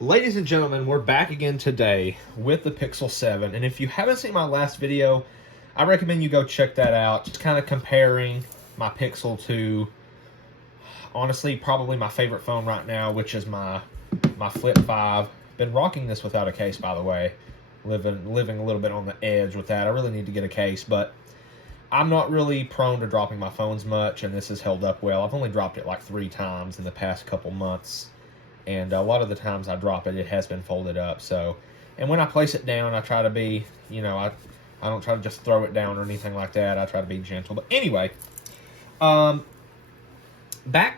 Ladies and gentlemen, we're back again today with the Pixel 7. And if you haven't seen my last video, I recommend you go check that out. Just kind of comparing my Pixel to, honestly, probably my favorite phone right now, which is my Flip 5. Been rocking this without a case, by the way. Living a little bit on the edge with that. I really need to get a case, but I'm not really prone to dropping my phones much, and this has held up well. I've only dropped it like 3 times in the past couple months. And a lot of the times I drop it, it has been folded up. So, and when I place it down, I try to be, I don't try to just throw it down or anything like that. I try to be gentle. But anyway, back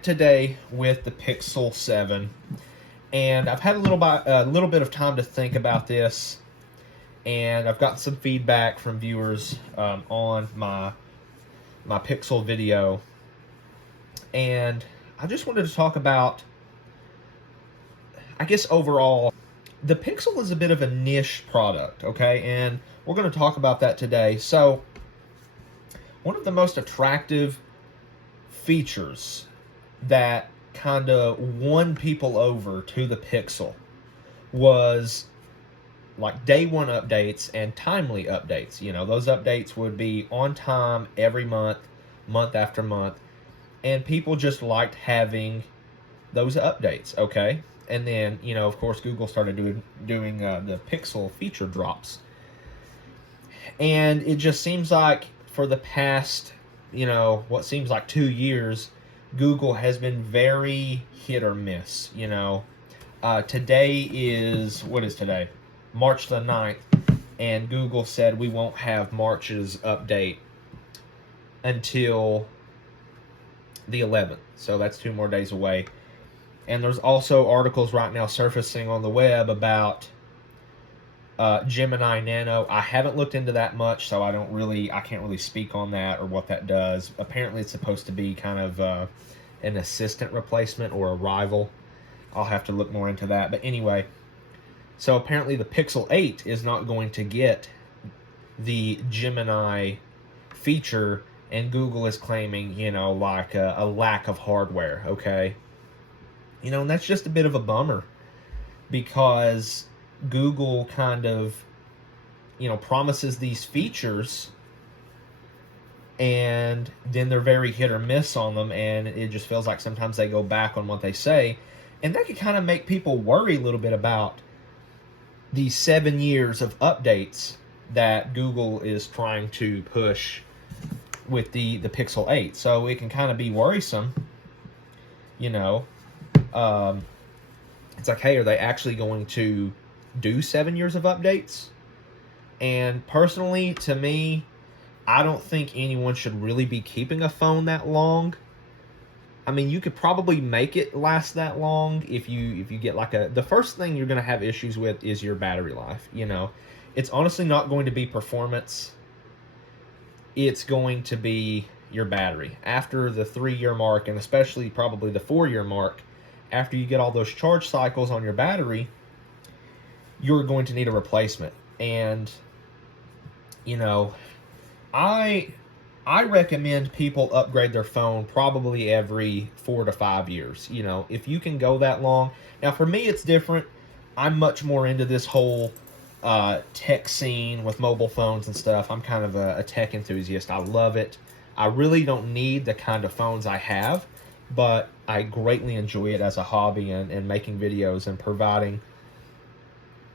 today with the Pixel 7, and I've had a little bit of time to think about this, and I've gotten some feedback from viewers on my Pixel video, and I just wanted to talk about, I guess overall, the Pixel is a bit of a niche product, okay? And we're going to talk about that today. So, one of the most attractive features that kind of won people over to the Pixel was like day one updates and timely updates. Those updates would be on time every month, month after month, and people just liked having those updates, okay? And then, of course, Google started doing the Pixel feature drops. And it just seems like for the past, what seems like 2 years, Google has been very hit or miss, Today is, what is today? March the 9th. And Google said we won't have March's update until the 11th. So that's 2 more days away. And there's also articles right now surfacing on the web about Gemini Nano. I haven't looked into that much, so I can't really speak on that or what that does. Apparently, it's supposed to be kind of an assistant replacement or a rival. I'll have to look more into that. But anyway, so apparently the Pixel 8 is not going to get the Gemini feature, and Google is claiming, like a lack of hardware, okay? And that's just a bit of a bummer because Google kind of, promises these features and then they're very hit or miss on them, and it just feels like sometimes they go back on what they say. And that could kind of make people worry a little bit about these 7 years of updates that Google is trying to push with the Pixel 8. So it can kind of be worrisome, it's like, hey, are they actually going to do 7 years of updates? And personally, to me, I don't think anyone should really be keeping a phone that long. I mean, you could probably make it last that long if you get like the first thing you're going to have issues with is your battery life. It's honestly not going to be performance. It's going to be your battery. After the 3-year mark, and especially probably the 4-year mark, after you get all those charge cycles on your battery, you're going to need a replacement. And, I recommend people upgrade their phone probably every 4 to 5 years. If you can go that long. Now, for me, it's different. I'm much more into this whole tech scene with mobile phones and stuff. I'm kind of a tech enthusiast. I love it. I really don't need the kind of phones I have, but I greatly enjoy it as a hobby and making videos and providing,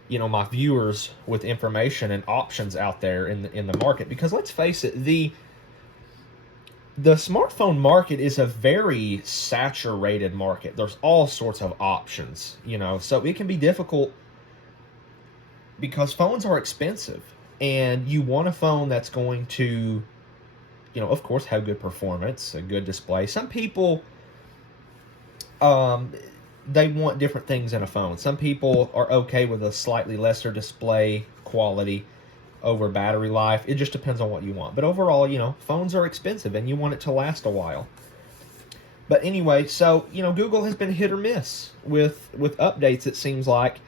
my viewers with information and options out there in the market. Because let's face it, the smartphone market is a very saturated market. There's all sorts of options, so it can be difficult because phones are expensive, and you want a phone that's going to, of course, have good performance, a good display. Some people, they want different things in a phone. Some people are okay with a slightly lesser display quality over battery life. It just depends on what you want. But overall, phones are expensive and you want it to last a while. But anyway, so, Google has been hit or miss with updates, it seems like.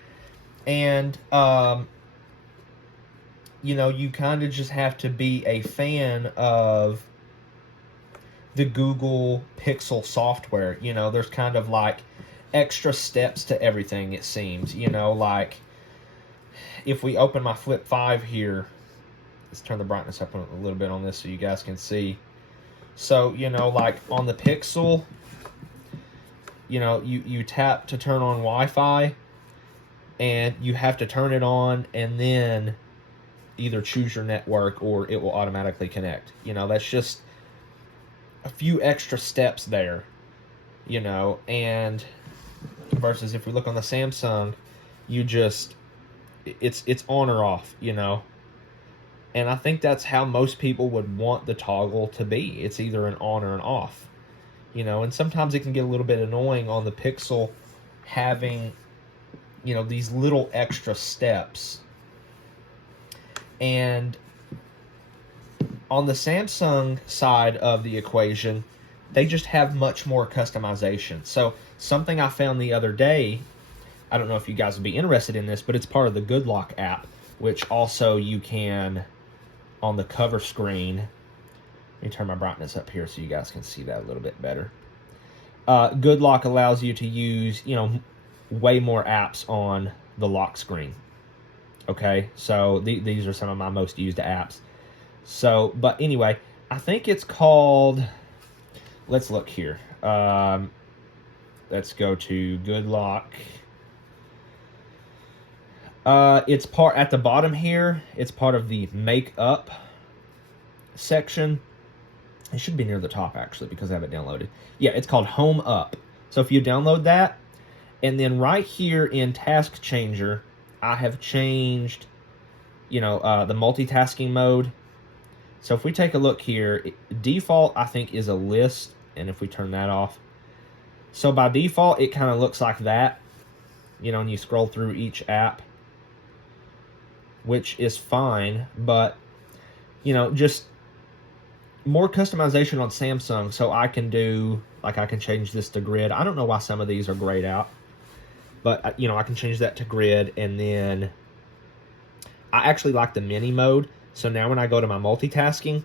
And, you kind of just have to be a fan of the Google Pixel software. There's kind of like extra steps to everything, it seems. You know, like if we open my Flip 5 here, let's turn the brightness up a little bit on this so you guys can see. So, you know, like on the Pixel, you know, you tap to turn on Wi-Fi, and you have to turn it on and then either choose your network or it will automatically connect. You know, that's just a few extra steps there, you know, and versus if we look on the Samsung, you just, it's on or off, you know. And I think that's how most people would want the toggle to be. It's either an on or an off, you know, and sometimes it can get a little bit annoying on the Pixel having, you know, these little extra steps. And on the Samsung side of the equation, they just have much more customization. So something I found the other day, I don't know if you guys would be interested in this, but it's part of the Good Lock app, which also you can, on the cover screen, let me turn my brightness up here so you guys can see that a little bit better. Good Lock allows you to use, you know, way more apps on the lock screen. Okay, so these are some of my most used apps. So, but anyway, I think it's called, let's look here. Let's go to Good Lock. It's part at the bottom here. It's part of the Makeup section. It should be near the top actually because I have it downloaded. Yeah, it's called Home Up. So if you download that, and then right here in Task Changer, I have changed, you know, the multitasking mode. So if we take a look here, default I think is a list, and if we turn that off, so by default it kind of looks like that, you know, and you scroll through each app, which is fine, but, you know, just more customization on Samsung, so I can do, like, I can change this to grid. I don't know why some of these are grayed out, but, you know, I can change that to grid, and then I actually like the mini mode, so now when I go to my multitasking,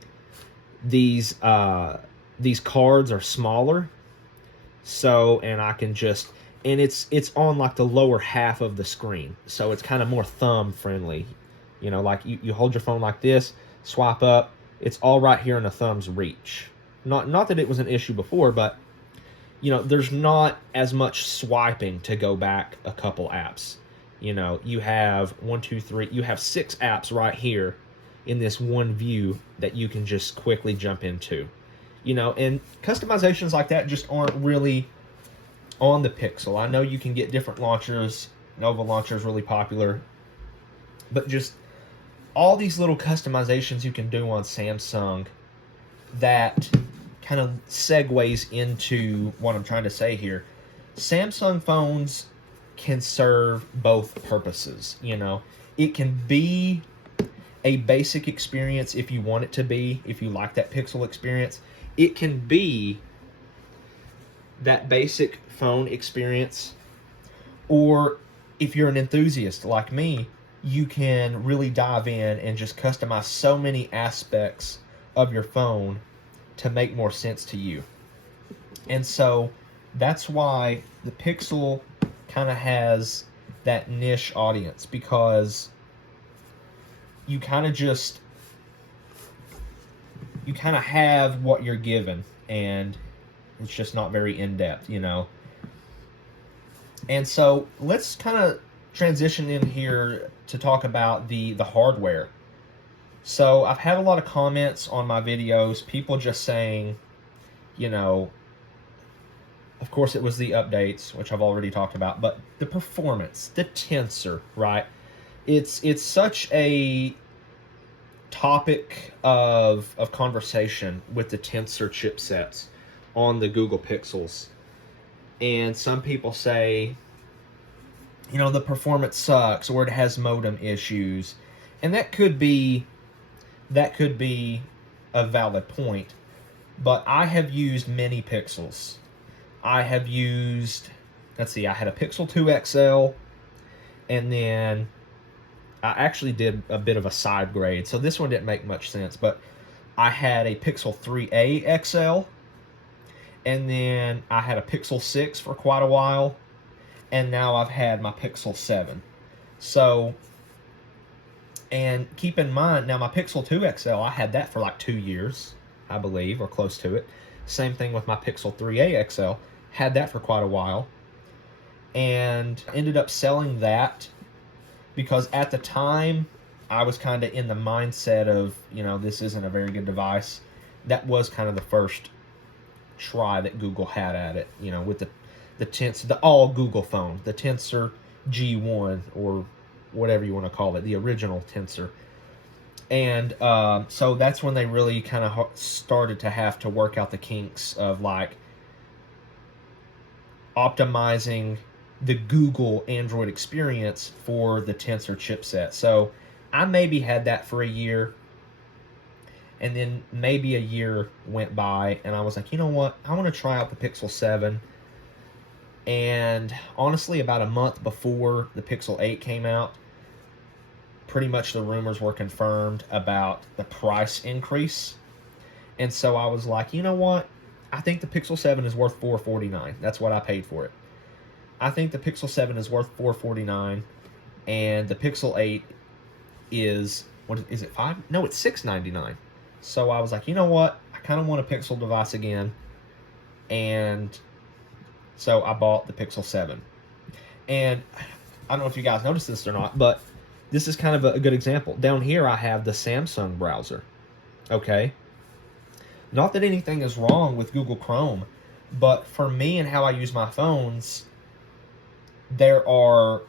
these cards are smaller, so, and I can just, and it's on, like, the lower half of the screen, so it's kind of more thumb friendly. You know, like you hold your phone like this, swipe up, it's all right here in the thumb's reach. Not that it was an issue before, but, you know, there's not as much swiping to go back a couple apps. You know, you have 1, 2, 3, you have 6 apps right here in this one view that you can just quickly jump into. You know, and customizations like that just aren't really on the Pixel. I know you can get different launchers. Nova launcher is really popular. But just all these little customizations you can do on Samsung that kind of segues into what I'm trying to say here. Samsung phones can serve both purposes, you know. It can be a basic experience if you want it to be, if you like that Pixel experience. It can be that basic phone experience, or if you're an enthusiast like me, you can really dive in and just customize so many aspects of your phone to make more sense to you. And so that's why the Pixel kind of has that niche audience, because you kind of have what you're given, and it's just not very in-depth, you know. And so let's kind of transition in here to talk about the hardware. So I've had a lot of comments on my videos, people just saying, you know, of course it was the updates, which I've already talked about, but the performance, the Tensor, right? It's such a topic of conversation with the Tensor chipsets on the Google Pixels. And some people say, you know, the performance sucks, or it has modem issues. And that could be a valid point. But I have used many Pixels. I have used, let's see, I had a Pixel 2 XL, and then I actually did a bit of a side grade, so this one didn't make much sense, but I had a Pixel 3a XL, and then I had a Pixel 6 for quite a while, and now I've had my Pixel 7. So, and keep in mind, now my Pixel 2 XL, I had that for like 2 years, I believe, or close to it. Same thing with my Pixel 3a XL, had that for quite a while, and ended up selling that because at the time, I was kind of in the mindset of, this isn't a very good device. That was kind of the first try that Google had at it, with the Tensor, the all Google phone, the Tensor G1, or whatever you want to call it, the original Tensor. And so that's when they really kind of started to have to work out the kinks of like optimizing the Google Android experience for the Tensor chipset. So I maybe had that for a year, and then maybe a year went by, and I was like, you know what? I want to try out the Pixel 7. And honestly, about a month before the Pixel 8 came out, pretty much the rumors were confirmed about the price increase. And so I was like, you know what? I think the Pixel 7 is worth $449. That's what I paid for it. I think the Pixel 7 is worth $449, and the Pixel 8 is, what is it, $5? No, it's $699. So I was like, you know what? I kind of want a Pixel device again. And so I bought the Pixel 7. And I don't know if you guys noticed this or not, but this is kind of a good example. Down here I have the Samsung browser. Okay? Not that anything is wrong with Google Chrome, but for me and how I use my phones, there are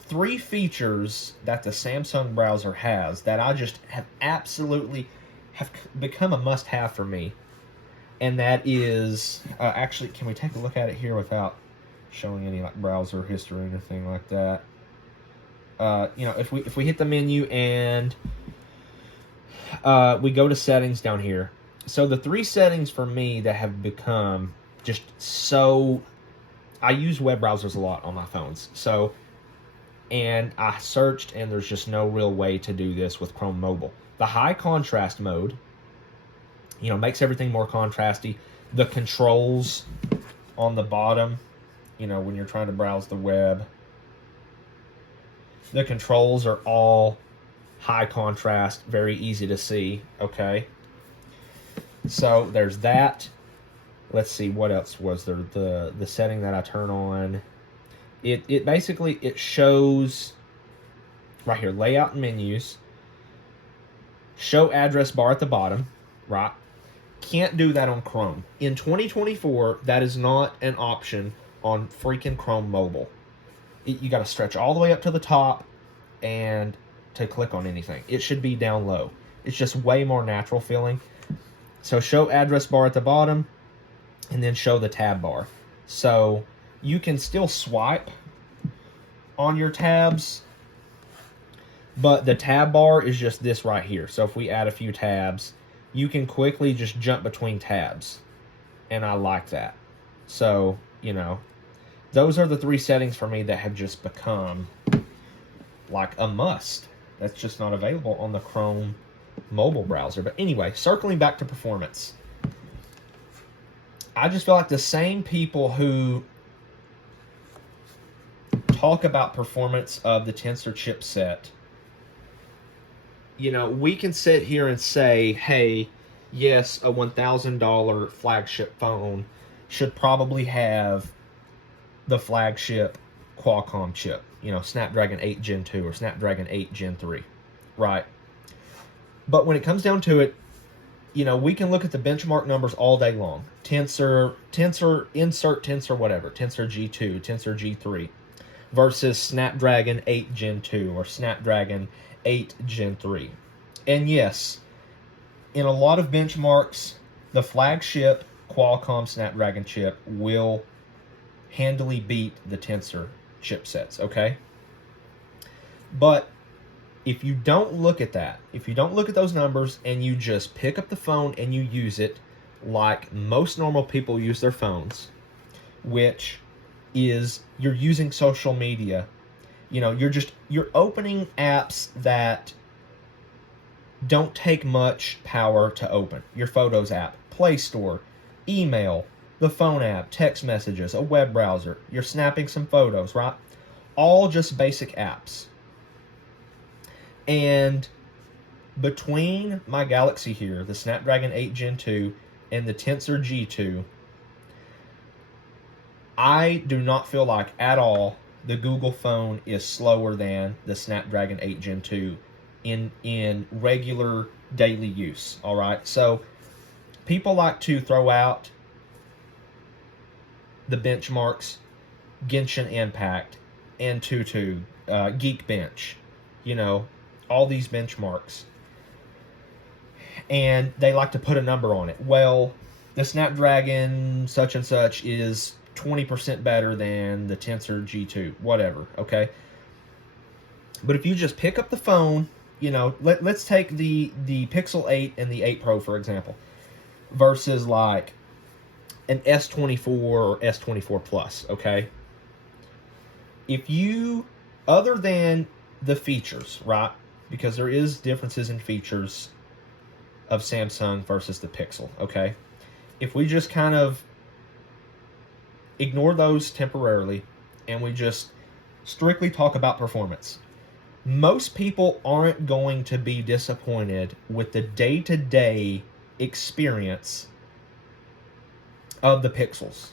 3 features that the Samsung browser has that I just have become a must-have for me. And that is, actually, can we take a look at it here without showing any like browser history or anything like that? If we hit the menu and we go to settings down here. So the 3 settings for me that have become just so, I use web browsers a lot on my phones. So, and I searched, and there's just no real way to do this with Chrome Mobile. The high contrast mode, makes everything more contrasty. The controls on the bottom, when you're trying to browse the web, the controls are all high contrast, very easy to see, okay? So there's that. Let's see, what else was there? The setting that I turn on, it basically, it shows right here, layout and menus, show address bar at the bottom, right? Can't do that on Chrome. In 2024, that is not an option on freaking Chrome Mobile. You got to stretch all the way up to the top and to click on anything. It should be down low. It's just way more natural feeling. So show address bar at the bottom, and then show the tab bar. So you can still swipe on your tabs, but the tab bar is just this right here. So if we add a few tabs, you can quickly just jump between tabs, and I like that. So, those are the 3 settings for me that have just become like a must. That's just not available on the Chrome mobile browser. But anyway, circling back to performance, I just feel like the same people who talk about performance of the Tensor chipset, we can sit here and say, hey, yes, a $1,000 flagship phone should probably have the flagship Qualcomm chip, Snapdragon 8 Gen 2 or Snapdragon 8 Gen 3, right? But when it comes down to it, we can look at the benchmark numbers all day long. Tensor, insert Tensor whatever, Tensor G2, Tensor G3, versus Snapdragon 8 Gen 2 or Snapdragon 8 Gen 3. And yes, in a lot of benchmarks, the flagship Qualcomm Snapdragon chip will handily beat the Tensor chipsets, okay? But if you don't look at that, if you don't look at those numbers and you just pick up the phone and you use it like most normal people use their phones, which is you're using social media, you're opening apps that don't take much power to open. Your Photos app, Play Store, email, the phone app, text messages, a web browser, you're snapping some photos, right? All just basic apps. And between my Galaxy here, the Snapdragon 8 Gen 2 and the Tensor G2, I do not feel like at all the Google phone is slower than the Snapdragon 8 Gen 2 in regular daily use. All right, so people like to throw out the benchmarks: Genshin Impact, Antutu, Geekbench, you know, all these benchmarks, and they like to put a number on it. Well, the Snapdragon such and such is 20% better than the Tensor G2, whatever, okay? But if you just pick up the phone, you know, let's take the Pixel 8 and the 8 Pro, for example, versus like an S24 or S24 Plus, okay? If you, other than the features, right? Because there is differences in features of Samsung versus the Pixel, okay? If we just kind of ignore those temporarily and we just strictly talk about performance, most people aren't going to be disappointed with the day-to-day experience of the Pixels.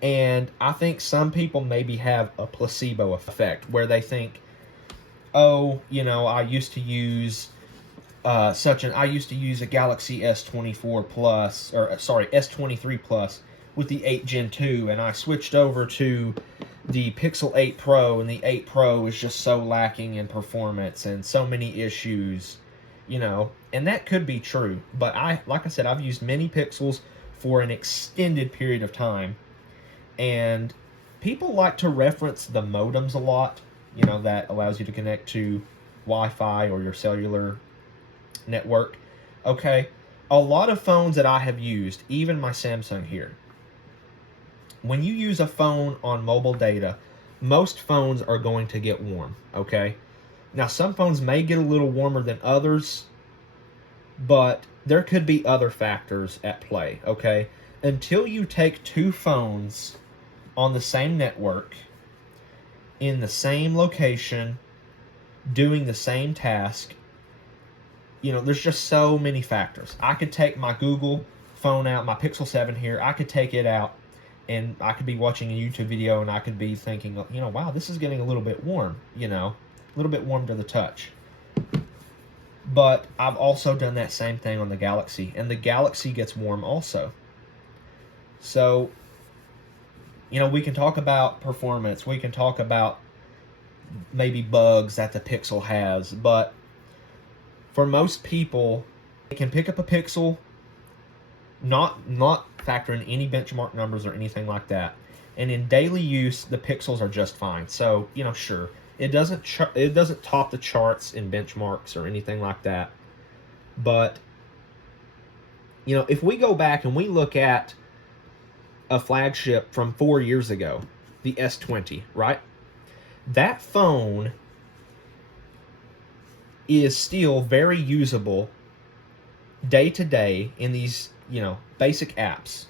And I think some people maybe have a placebo effect where they think, oh, you know, I used to use a Galaxy S24 Plus, or sorry, S23 Plus with the 8 Gen 2, and I switched over to the Pixel 8 Pro, and the 8 Pro is just so lacking in performance and so many issues, you know, and that could be true. But like I said, I've used many Pixels for an extended period of time, and people like to reference the modems a lot, you know, that allows you to connect to Wi-Fi or your cellular network. Okay, a lot of phones that I have used, even my Samsung here, when you use a phone on mobile data, most phones are going to get warm, okay? Now, some phones may get a little warmer than others, but there could be other factors at play, okay? Until you take two phones on the same network, in the same location, doing the same task, you know, there's just so many factors. I could take my Google phone out, my Pixel 7 here, I could take it out, and I could be watching a YouTube video, and I could be thinking, you know, wow, this is getting a little bit warm, you know, a little bit warm to the touch. But I've also done that same thing on the Galaxy, and the Galaxy gets warm also. So, you know, we can talk about performance, we can talk about maybe bugs that the Pixel has, but for most people, they can pick up a Pixel, not factor in any benchmark numbers or anything like that, and in daily use, the Pixels are just fine. So, you know, sure, it doesn't top the charts in benchmarks or anything like that, but, you know, if we go back and we look at a flagship from 4 years ago, the S20, right? That phone is still very usable day to day in these, you know, basic apps.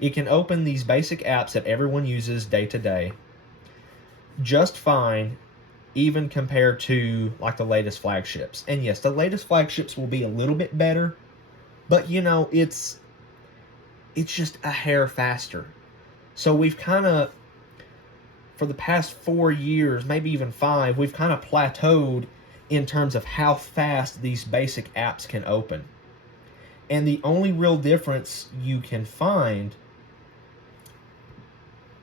It can open these basic apps that everyone uses day to day just fine, even compared to like the latest flagships. And yes, the latest flagships will be a little bit better, but you know, it's just a hair faster. So we've kind of, for the past 4 years, maybe even 5, we've kind of plateaued in terms of how fast these basic apps can open. And the only real difference you can find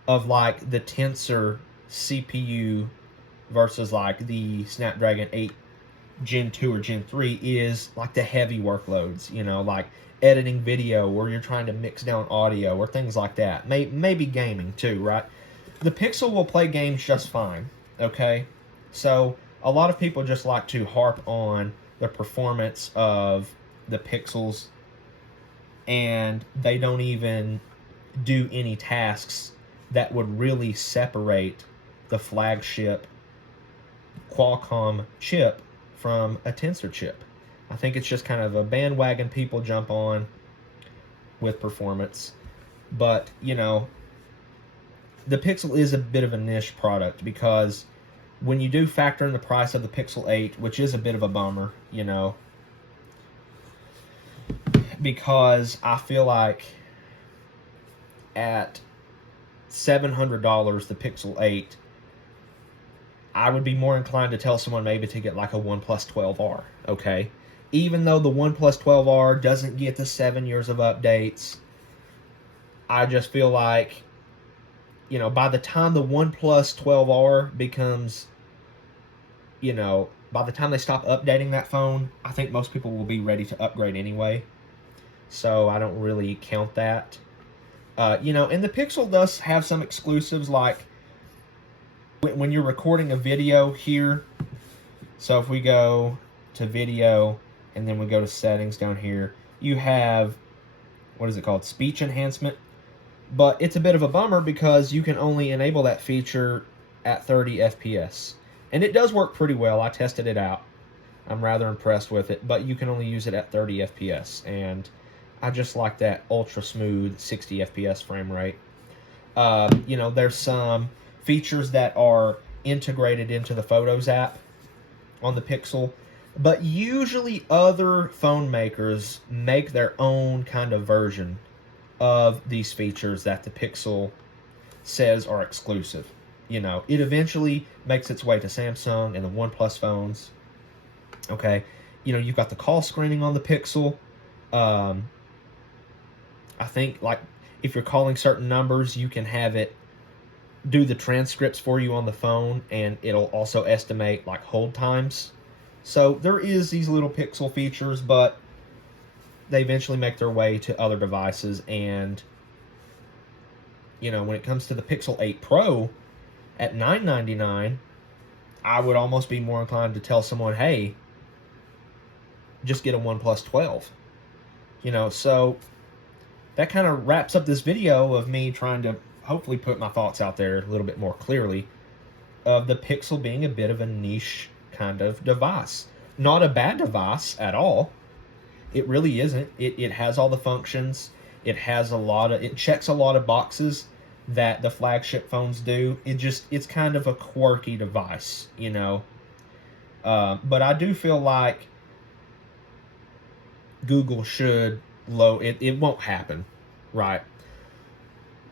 of like the Tensor CPU versus like the Snapdragon 8 Gen 2 or Gen 3 is like the heavy workloads, you know, like editing video, or you're trying to mix down audio or things like that. Maybe gaming too, right? The Pixel will play games just fine, okay? So a lot of people just like to harp on the performance of the Pixels, and they don't even do any tasks that would really separate the flagship Qualcomm chip from a Tensor chip. I think it's just kind of a bandwagon people jump on, with performance. But, you know, the Pixel is a bit of a niche product because when you do factor in the price of the Pixel 8, which is a bit of a bummer, you know, because I feel like at $700, the Pixel 8, I would be more inclined to tell someone maybe to get like a OnePlus 12R, okay? Even though the OnePlus 12R doesn't get the 7 years of updates, I just feel like, you know, by the time the OnePlus 12R becomes, you know, by the time they stop updating that phone, I think most people will be ready to upgrade anyway. So I don't really count that. You know, and the Pixel does have some exclusives, like when you're recording a video here. So if we go to video and then we go to settings down here, you have, what is it called? Speech enhancement. But it's a bit of a bummer because you can only enable that feature at 30 FPS. And it does work pretty well. I tested it out. I'm rather impressed with it, but you can only use it at 30 FPS. And I just like that ultra smooth 60 FPS frame rate. You know, there's some features that are integrated into the Photos app on the Pixel, but usually other phone makers make their own kind of version of these features that the Pixel says are exclusive. You know, it eventually makes its way to Samsung and the OnePlus phones. Okay, you know, you've got the call screening on the Pixel. I think, like, if you're calling certain numbers, you can have it do the transcripts for you on the phone, and it'll also estimate, like, hold times. So there is these little Pixel features, but they eventually make their way to other devices. And, you know, when it comes to the Pixel 8 Pro at $999, I would almost be more inclined to tell someone, hey, just get a OnePlus 12. You know, so that kind of wraps up this video of me trying to hopefully put my thoughts out there a little bit more clearly of the Pixel being a bit of a niche kind of device. Not a bad device at all. It really isn't. It has all the functions. It has it checks a lot of boxes that the flagship phones do. It's kind of a quirky device, you know. But I do feel like Google should it won't happen, right?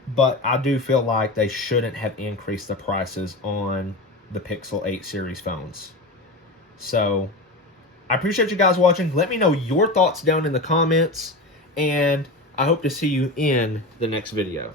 But I do feel like they shouldn't have increased the prices on the Pixel 8 series phones. So I appreciate you guys watching. Let me know your thoughts down in the comments, and I hope to see you in the next video.